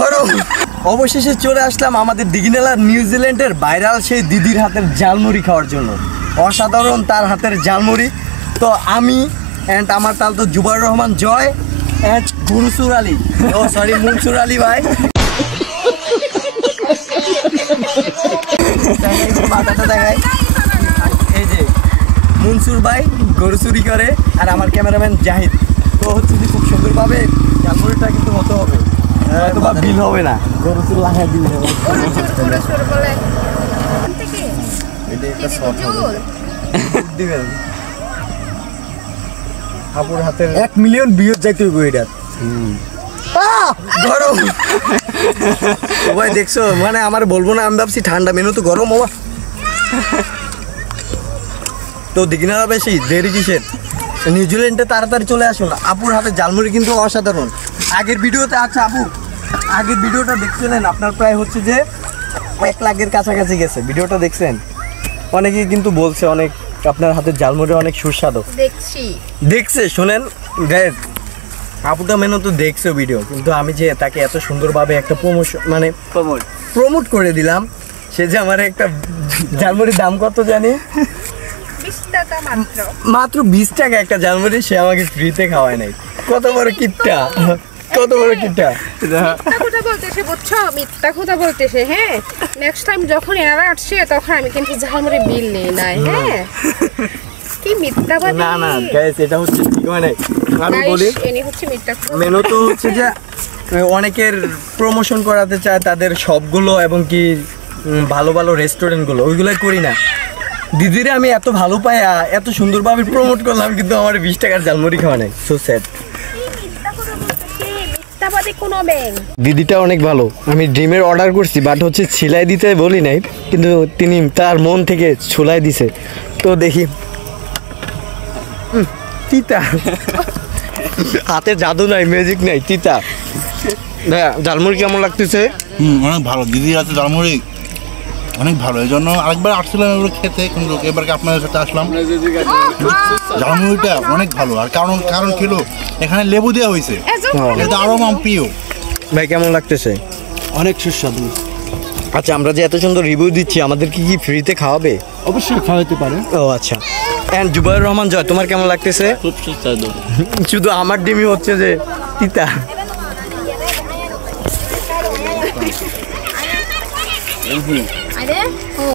গরম। অবশেষে চলে আসলাম আমাদের দিঘিনালা নিউজিল্যান্ডের ভাইরাল সেই দিদির হাতের ঝালমুড়ি খাওয়ার জন্য। অসাধারণ তার হাতের ঝালমুড়ি। তো আমি অ্যান্ড আমার তাল তো Zubair Rahman Joy and Mansur Ali, oh sorry Mansur Ali ভাই, মাথাটা দেখায়। এই যে মনসুর ভাই গরু চুরি করে, আর আমার ক্যামেরাম্যান জাহিদ। তো হচ্ছে যে খুব সুন্দরভাবে ঝালমুড়িটা কিন্তু হতে হবে, হয়তো বা বিল হবে না, গরু চুর লাগাই দিলে দিবেন। আপুর হাতের 1 মিলিয়ন ভিউজ যাইতে হইব এটা। গরম ভাই, দেখছো মানে আমার বলবো না, আমি ভাবছি ঠান্ডা, মেনু তো গরম হওয়া। তো দিঘিনালা বেশি দেরি কিসের, নিউজিল্যান্ডে তাড়াতাড়ি চলে আসুন। আপুর হাতে ঝালমুড়ি কিন্তু অসাধারণ। আগের ভিডিওতে, আচ্ছা আপু আগের ভিডিওটা দেখছিলেন, আপনার প্রায় হচ্ছে যে 1 লাখের কাছাকাছি গেছে, ভিডিওটা দেখছেন? অনেকেই কিন্তু বলছে অনেক আপনার হাতের ঝালমুড়ি অনেক সুস্বাদু। দেখছে, শোনেন গাইড, আপুটা মেনু তো দেখছে ভিডিও, কিন্তু আমি যে তাকে এত সুন্দরভাবে একটা প্রমোশন মানে প্রমোট করে দিলাম, সে যে আমার একটা ঝালমুড়ির দাম কত জানি, 20 টাকা মাত্র 20 টাকা একটা ঝালমুড়ি সে আমাকে ফ্রিতে খাওয়ায় নাই। কত বড় কিটটা, কত বড় কিটটা। মিথ্যা কথা বলতেছে, বুঝছো? মিথ্যা কথা বলতেছে। হ্যাঁ, নেক্সট টাইম যখন এরা আসছে তখন আমি কিন্তু ঝালমুড়ি বিল নেই নাই। হ্যাঁ, কি মিথ্যাবাদী। না না গাইস, এটা হচ্ছে ঠিক মানে আমি বলি এনি হচ্ছে মিথ্যা। মেনু তো হচ্ছে যে অনেকের প্রমোশন করাতে চায় তাদের সবগুলো, এবং কি ভালো ভালো রেস্টুরেন্টগুলো, ওইগুলোই করি না। দিদিরে আমি এত ভালো পাই, এত সুন্দরভাবে প্রমোট করলাম, কিন্তু আমার 20 টাকার ঝালমুড়ি খাওয়া নাই। So sad. দিদিটা অনেক ভালো। আমি ড্রিমের অর্ডার করছি, বাট হচ্ছে ছিলাই দিতে বলি নাই, কিন্তু তিনি তার মন থেকে ছুলাই দিছে। তো দেখি, তিতা, হাতে জাদু নাই, ম্যাজিক নাই, তিতা। ভাইয়া ঝালমুড়ি কেমন লাগতেছে? অনেক ভালো, দিদি আছে ঝালমুড়ি অনেক ভালো, এই জন্য আরেকবার আসছিলাম এগুলো খেতে, কিন্তু এবারকে আপনাদের সাথে আসলাম। ঝালমুড়িটা অনেক ভালো, আর কারণ ছিল এখানে লেবু দেওয়া হয়েছে, এটা আরো আমার প্রিয়। ভাই কেমন লাগতেছে? অনেক সুস্বাদু। আচ্ছা, আমরা যে এত সুন্দর রিভিউ দিচ্ছি, আমাদের কি ফ্রিতে খাওয়াবে? অবশ্যই খাওয়াতে পারে। ও আচ্ছা। এন্ড জুবাইর রহমান জয়, তোমার কেমন লাগতেছে? খুব সুস্বাদু। শুধু আমার ডিমই হচ্ছে যে তিতা।